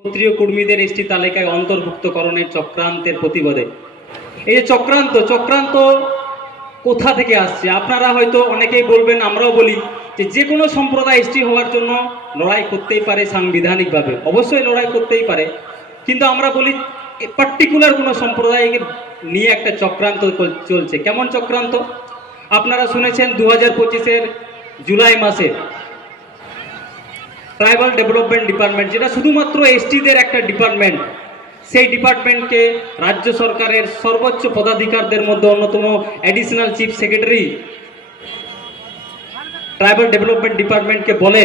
ক্ষত্রিয় কর্মীদের এসটি তালিকায় অন্তর্ভুক্তকরণের চক্রান্তের প্রতিবাদে। এই যে চক্রান্ত চক্রান্ত কোথা থেকে আসছে? আপনারা হয়তো অনেকেই বলবেন, আমরাও বলি যে যে কোনো সম্প্রদায় এসটি হওয়ার জন্য লড়াই করতেই পারে সাংবিধানিকভাবে। অবশ্যই লড়াই করতেই পারে। কিন্তু আমরা বলি পার্টিকুলার কোনো সম্প্রদায়কে নিয়ে একটা চক্রান্ত চলছে। কেমন চক্রান্ত? আপনারা শুনেছেন দু হাজার জুলাই মাসে ট্রাইবাল ডেভেলপমেন্ট ডিপার্টমেন্ট, যেটা শুধুমাত্র এসটিদের একটা ডিপার্টমেন্ট, সেই ডিপার্টমেন্টকে রাজ্য সরকারের সর্বোচ্চ পদাধিকারদের মধ্যে অন্যতম additional chief secretary tribal development ডিপার্টমেন্টকে বলে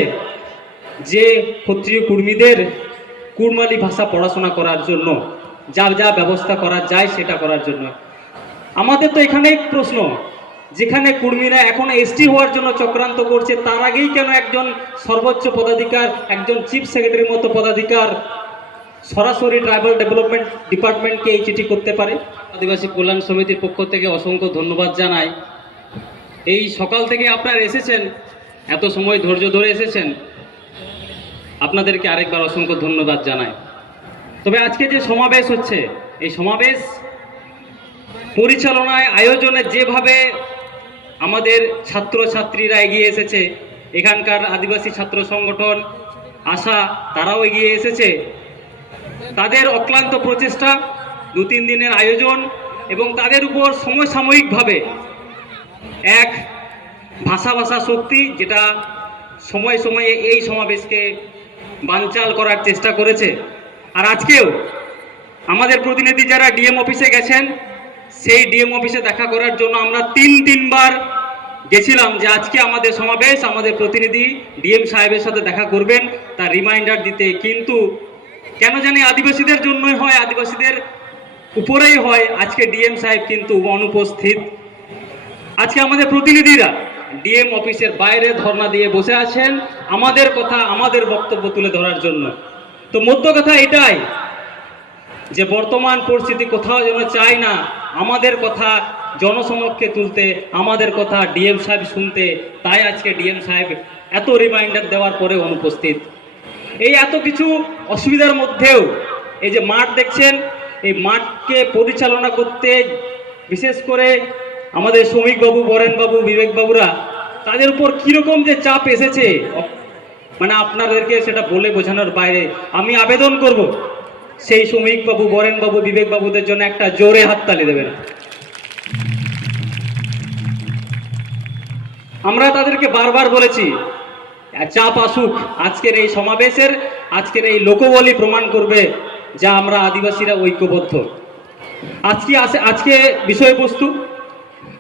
যে ক্ষত্রিয় কর্মীদের কুড়মালি ভাষা পড়াশোনা করার জন্য যা যা ব্যবস্থা করা যায় সেটা করার জন্য। আমাদের তো এখানে প্রশ্ন যেখানে কুর্মীরা এখন এসটি হওয়ার জন্য চক্রান্ত করছে, তার আগেই কেন একজন সর্বোচ্চ পদাধিকার, একজন চিফ সেক্রেটারির মতো পদাধিকার সরাসরি ট্রাইবাল ডেভেলপমেন্ট ডিপার্টমেন্টকে এই চিঠি করতে পারে? আদিবাসী কল্যাণ সমিতির পক্ষ থেকে অসংখ্য ধন্যবাদ জানাই। এই সকাল থেকে আপনারা এসেছেন, এত সময় ধৈর্য ধরে এসেছেন, আপনাদেরকে আরেকবার অসংখ্য ধন্যবাদ জানাই। তবে আজকে যে সমাবেশ হচ্ছে, এই সমাবেশ পরিচালনায়, আয়োজনে যেভাবে আমাদের ছাত্রছাত্রীরা এগিয়ে এসেছে। এখানকার আদিবাসী ছাত্র সংগঠন, আশা, তারাও এগিয়ে এসেছে। তাদের অক্লান্ত প্রচেষ্টা, দু তিন দিনের আয়োজন এবং তাদের উপর সমসাময়িকভাবে এক ভাষা ভাষা শক্তি যেটা সময় সময়ে এই সমাবেশকে বানচাল করার চেষ্টা করেছে। আর আজকেও আমাদের প্রতিনিধি যারা ডিএম অফিসে গেছেন, সেই ডিএম অফিসে দেখা করার জন্য আমরা তিন তিনবার গেছিলাম যে আজকে আমাদের সমাবেশ, আমাদের প্রতিনিধি ডিএম সাহেবের সাথে দেখা করবেন। তার রিমাইন্ডার দিতে কিন্তু কেন জানি আদিবাসীদের জন্যই হয়, আদিবাসীদের উপরেই হয়। আজকে ডিএম সাহেব কিন্তু অনুপস্থিত। আজকে আমাদের প্রতিনিধিরা ডিএম অফিসের বাইরে ধর্ণা দিয়ে বসে আছেন। আমাদের কথা, আমাদের বক্তব্য তুলে ধরার জন্য। তো মধ্য কথা এটাই যে বর্তমান পরিস্থিতি কোথাও যেন চাই না, আমাদের কথা জনসমক্ষে তুলতে, আমাদের কথা ডিএম সাহেব শুনতে, তাই আজকে ডিএম সাহেব এত রিমাইন্ডার দেওয়ার পরে অনুপস্থিত। এই এত কিছু অসুবিধার মধ্যেও এই যে মাঠ দেখছেন, এই মাঠকে পরিচালনা করতে বিশেষ করে আমাদের শ্রমিকবাবু, বরেনবাবু, বিবেকবাবুরা, তাদের উপর কীরকম যে চাপ এসেছে মানে আপনাদেরকে সেটা বলে বোঝানোর বাইরে আমি আবেদন করব, সেই শ্রমিকবাবু, বরেনবাবু, বিবেকবাবুদের জন্য একটা জোরে হাততালি দেবেন। আমরা তাদেরকে বারবার বলেছি, চাপ আসুক, আজকের এই সমাবেশের, আজকের এই লোকবলি প্রমাণ করবে যা আমরা আদিবাসীরা ঐক্যবদ্ধ। আজকে আসে, আজকে বিষয়বস্তু,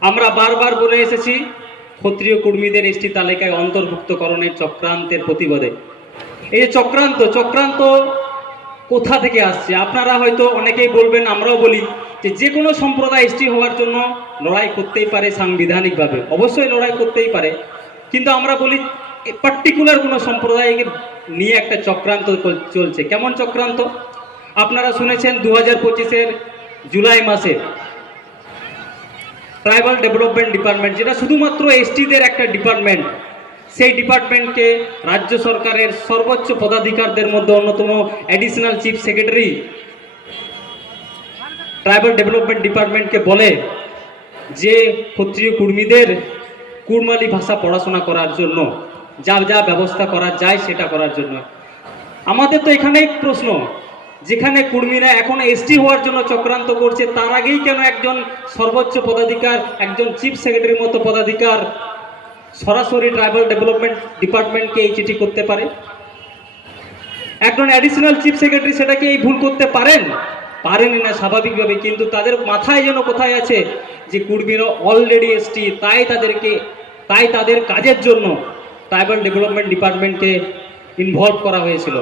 আমরা বারবার বলে এসেছি, ক্ষত্রিয় কর্মীদের এসটি তালিকায় অন্তর্ভুক্তকরণের চক্রান্তের প্রতিবাদে। এই যে চক্রান্ত চক্রান্ত কোথা থেকে আসছে? আপনারা হয়তো অনেকেই বলবেন, আমরাও বলি যে যে কোনো সম্প্রদায় এসটি হওয়ার জন্য লড়াই করতেই পারে সাংবিধানিকভাবে। অবশ্যই লড়াই করতেই পারে। কিন্তু আমরা বলি পার্টিকুলার কোনো সম্প্রদায়কে নিয়ে একটা চক্রান্ত চলছে। কেমন চক্রান্ত? আপনারা শুনেছেন দু হাজার পঁচিশের জুলাই মাসে ট্রাইবাল ডেভেলপমেন্ট ডিপার্টমেন্ট, যেটা শুধুমাত্র এসটিদের একটা ডিপার্টমেন্ট, সেই ডিপার্টমেন্টকে রাজ্য সরকারের সর্বোচ্চ পদাধিকারদের মধ্যে অন্যতম additional chief secretary tribal development ডিপার্টমেন্টকে বলে যে ক্ষত্রিয় কর্মীদের কুড়মালি ভাষা পড়াশোনা করার জন্য, যা যা ব্যবস্থা করা যায় সেটা করার জন্য। আমাদের তো এখানে প্রশ্ন, যেখানে কুর্মীরা এখন এসটি হওয়ার জন্য চক্রান্ত করছে, তার আগেই কেন একজন সর্বোচ্চ পদাধিকার, একজন চিফ সেক্রেটারির মতো পদাধিকার সরাসরি ট্রাইবাল ডেভেলপমেন্ট ডিপার্টমেন্টকে এই চিঠি করতে পারে? একজন অ্যাডিশনাল চিফ সেক্রেটারি সেটাকে এই ভুল করতে পারেন? পারেনি না স্বাভাবিকভাবে, কিন্তু তাদের মাথায় যেন কোথায় আছে যে কুর্মীরা অলরেডি এসটি তাই তাদেরকে, তাই তাদের কাজের জন্য ট্রাইবাল ডেভেলপমেন্ট ডিপার্টমেন্টকে ইনভলভ করা হয়েছিল।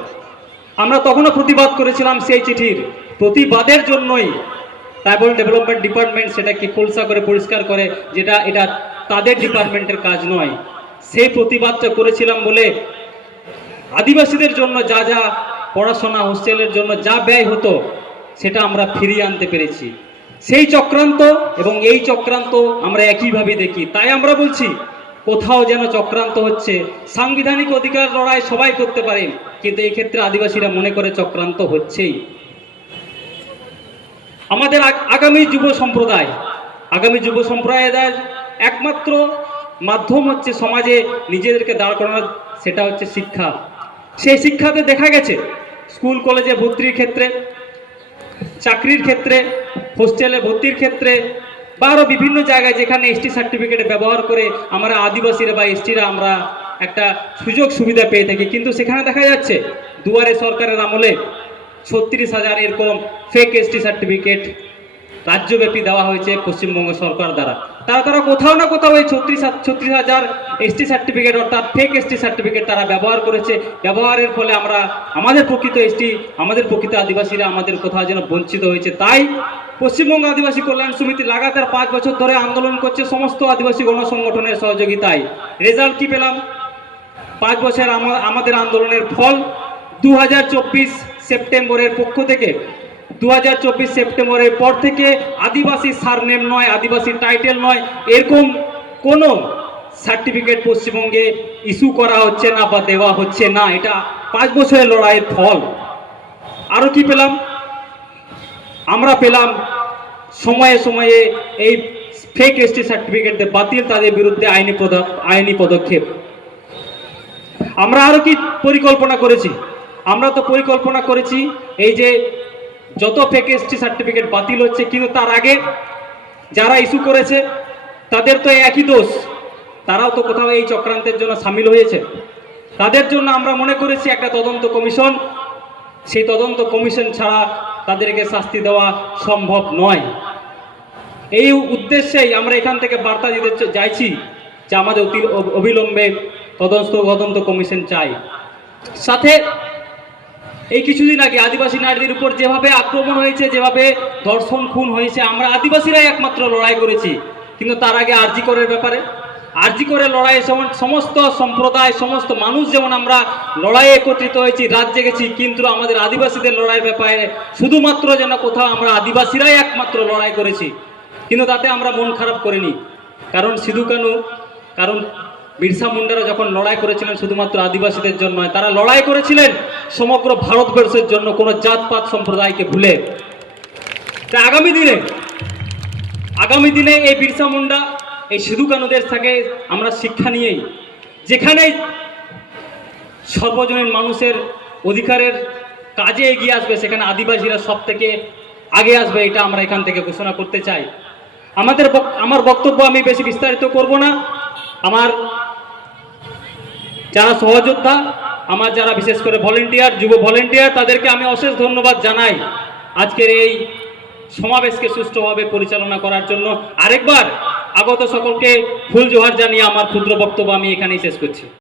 আমরা তখনও প্রতিবাদ করেছিলাম সেই চিঠির। প্রতিবাদের জন্যই ট্রাইবাল ডেভেলপমেন্ট ডিপার্টমেন্ট সেটাকে খোলসা করে, পরিষ্কার করে, যেটা, এটা তাদের ডিপার্টমেন্টের কাজ নয়। সেই প্রতিবাদটা করেছিলাম বলে আদিবাসীদের জন্য যা যা পড়াশোনা হোস্টেলের জন্য যা ব্যয় হতো সেটা আমরা ফিরিয়ে আনতে পেরেছি। সেই চক্রান্ত এবং এই চক্রান্ত আমরা একইভাবে দেখি। তাই আমরা বলছি, কোথাও যেন চক্রান্ত হচ্ছে। সাংবিধানিক অধিকার লড়াই সবাই করতে পারে, কিন্তু এই ক্ষেত্রে আদিবাসীরা মনে করে চক্রান্ত হচ্ছেই। আমাদের আগামী যুব সম্প্রদায়, আগামী যুব সম্প্রদায়ের একমাত্র মাধ্যম হচ্ছে সমাজে নিজেদেরকে দাঁড় করানোর, সেটা হচ্ছে শিক্ষা। সেই শিক্ষাতে দেখা গেছে, স্কুল, কলেজে ভর্তির ক্ষেত্রে চাকরির ক্ষেত্রে, হোস্টেলে ভর্তির ক্ষেত্রে, বা আরও বিভিন্ন জায়গায় যেখানে এসটি সার্টিফিকেট ব্যবহার করে আমরা আদিবাসীরা বা এসটিরা আমরা একটা সুযোগ সুবিধা পেয়ে থাকি। কিন্তু সেখানে দেখা যাচ্ছে, দুয়ারে সরকারের আমলে ছত্রিশ হাজার এরকম ফেক এসটি সার্টিফিকেট রাজ্যব্যাপী দেওয়া হয়েছে পশ্চিমবঙ্গ সরকার দ্বারা। তারা তারা কোথাও না কোথাও এই ছত্রিশ ছত্রিশ হাজার এসটি সার্টিফিকেট অর্থাৎ ফেক এসটি সার্টিফিকেট তারা ব্যবহার করেছে। ব্যবহারের ফলে আমরা, আমাদের প্রকৃত এসটি আমাদের প্রকৃত আদিবাসীরা আমাদের কোথাও যেন বঞ্চিত হয়েছে। তাই পশ্চিমবঙ্গ আদিবাসী কল্যাণ সমিতি লাগাতার পাঁচ বছর ধরে আন্দোলন করছে সমস্ত আদিবাসী গণসংগঠনের সহযোগিতায় রেজাল্ট কি পেলাম? পাঁচ বছর আমা- আমাদের আন্দোলনের ফল দু হাজার চব্বিশ সেপ্টেম্বরের পক্ষ থেকে দু হাজার চব্বিশ সেপ্টেম্বরের পর থেকে আদিবাসী সারনেম নয়, আদিবাসী টাইটেল নয়, এরকম কোনো সার্টিফিকেট পশ্চিমবঙ্গে ইস্যু করা হচ্ছে না বা দেওয়া হচ্ছে না। এটা পাঁচ বছরের লড়াইয়ের ফল। আরও কি পেলাম? আমরা পেলাম সময়ে সময়ে এই ফেক এসটি সার্টিফিকেট বাতিল, তাদের বিরুদ্ধে আইনি পদ- আইনি পদক্ষেপ। আমরা আরও কি পরিকল্পনা করেছি? আমরা তো পরিকল্পনা করেছি এই যে যত ফেক এসটি সার্টিফিকেট বাতিল হচ্ছে, কিন্তু তার আগে যারা ইস্যু করেছে, তাদের তো একই দোষ। তারাও তো কোথাও এই চক্রান্তের জন্য সামিল হয়েছে। তাদের জন্য আমরা মনে করেছি একটা তদন্ত কমিশন। সেই তদন্ত কমিশন ছাড়া তাদেরকে শাস্তি দেওয়া সম্ভব নয়। এই উদ্দেশ্যেই আমরা এখান থেকে বার্তা দিতে চাইছি যে আমাদের অতি, অবিলম্বে তদন্ত তদন্ত কমিশন চাই। সাথে এই কিছুদিন আগে আদিবাসী নারীদের উপর যেভাবে আক্রমণ হয়েছে, যেভাবে ধর্ষণ, খুন হয়েছে, আমরা আদিবাসীরাই একমাত্র লড়াই করেছি। কিন্তু তার আগে আরজি করের ব্যাপারে? আরজি করে লড়াই সমস্ত সম্প্রদায়, সমস্ত মানুষ যেমন আমরা লড়াইয়ে একত্রিত হয়েছি, রাত জেগেছি, কিন্তু আমাদের আদিবাসীদের লড়াইয়ের ব্যাপারে শুধুমাত্র যেন কোথাও আমরা আদিবাসীরাই একমাত্র লড়াই করেছি। কিন্তু তাতে আমরা মন খারাপ করিনি। কারণ সিধু কানু, কারণ বিরসা মুন্ডারা যখন লড়াই করেছিলেন শুধুমাত্র আদিবাসীদের জন্য তারা লড়াই করেছিলেন সমগ্র ভারতবর্ষের জন্য কোনো জাতপাত সম্প্রদায়কে ভুলে। আগামী দিনে আগামী দিনে এই বিরসা মুন্ডা, এই সিধু কানুদের থেকে আমরা শিক্ষা নিয়েই, যেখানে সর্বজনীন মানুষের অধিকারের কাজে এগিয়ে আসবে, সেখানে আদিবাসীরা সব থেকে আগে আসবে, এটা আমরা এখান থেকে ঘোষণা করতে চাই। আমাদের আমার বক্তব্য আমি বেশি বিস্তারিত করব না। আমার যারা সহযোদ্ধা, আমার যারা বিশেষ করে ভলেন্টিয়ার, যুব ভলেন্টিয়ার, তাদেরকে আমি অশেষ ধন্যবাদ জানাই আজকের এই সমাবেশকে সুষ্ঠুভাবে পরিচালনা করার জন্য। আরেকবার আগত সকলকে ফুল জোহার জানিয়ে আমার ক্ষুদ্র বক্তব্য আমি এখানেই শেষ করছি।